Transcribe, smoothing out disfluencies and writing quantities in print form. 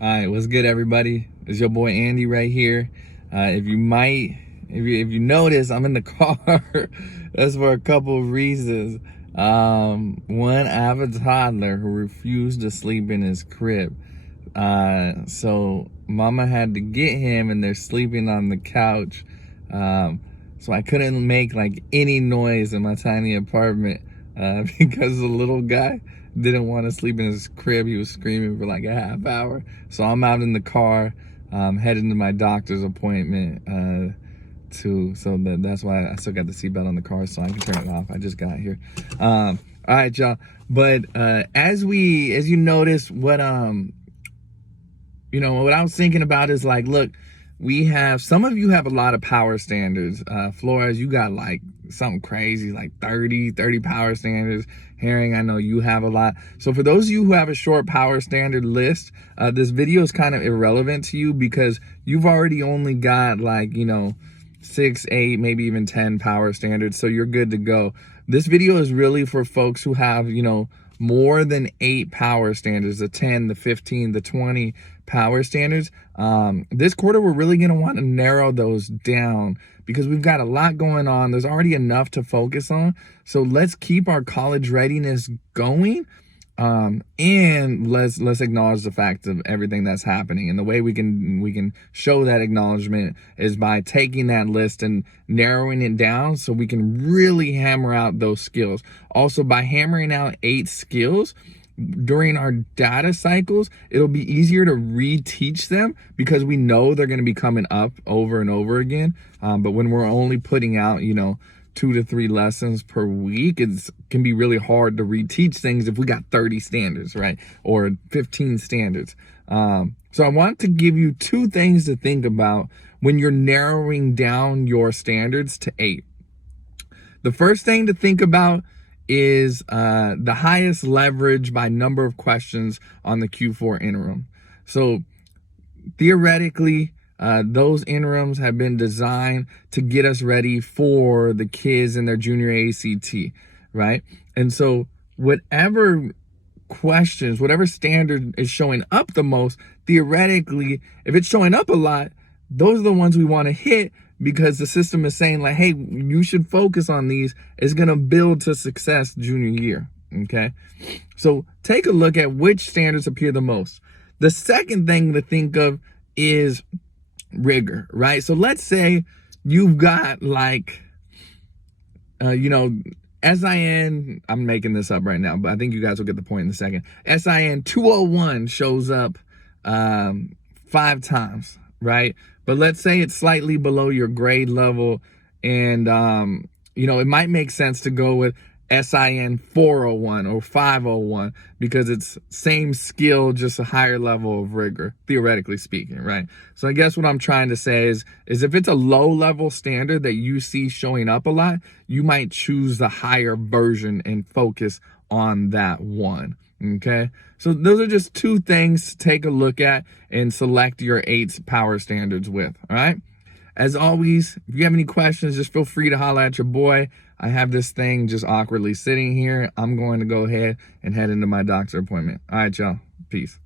All right, what's good, everybody? It's your boy Andy right here. If you notice, I'm in the car. That's for a couple of reasons. One, I have a toddler who refused to sleep in his crib. So Mama had to get him, and they're sleeping on the couch. So I couldn't make like any noise in my tiny apartment because the little guy didn't want to sleep in his crib. He was screaming for like a half hour. So I'm out in the car, heading to my doctor's appointment. That's why I still got the seatbelt on the car, so I can turn it off. I just got here. All right, y'all. But as you notice, what I was thinking about is like, look, some of you have a lot of power standards. Flores, you got like something crazy, like 30 power standards. Herring, I know you have a lot. So for those of you who have a short power standard list, this video is kind of irrelevant to you because you've already only got like, 6, 8, maybe even 10 power standards. So you're good to go. This video is really for folks who have, more than 8 power standards, the 10, the 15, the 20 power standards. This quarter, we're really going to want to narrow those down because we've got a lot going on. There's already enough to focus on. So let's keep our college readiness going. And let's acknowledge the fact of everything that's happening. And the way we can show that acknowledgement is by taking that list and narrowing it down so we can really hammer out those skills. Also, by hammering out 8 skills during our data cycles, it'll be easier to reteach them because we know they're going to be coming up over and over again. But when we're only putting out, 2 to 3 lessons per week, it can be really hard to reteach things if we got 30 standards, right? Or 15 standards. So I want to give you 2 things to think about when you're narrowing down your standards to 8. The first thing to think about is the highest leverage by number of questions on the Q4 interim. So theoretically, those interims have been designed to get us ready for the kids in their junior ACT, right? And so whatever questions, whatever standard is showing up the most, theoretically, if it's showing up a lot, those are the ones we want to hit because the system is saying like, hey, you should focus on these. It's going to build to success junior year, okay? So take a look at which standards appear the most. The second thing to think of is rigor, right? So let's say you've got like, SIN, I'm making this up right now, but I think you guys will get the point in a second. SIN 201 shows up 5 times, right? But let's say it's slightly below your grade level and, it might make sense to go with SIN 401 or 501 because it's same skill, just a higher level of rigor, theoretically speaking, right? So I guess what I'm trying to say is if it's a low level standard that you see showing up a lot, you might choose the higher version and focus on that one, okay? So those are just 2 things to take a look at and select your 8 power standards with, all right? As always, if you have any questions, just feel free to holler at your boy. I have this thing just awkwardly sitting here. I'm going to go ahead and head into my doctor appointment. All right, y'all. Peace.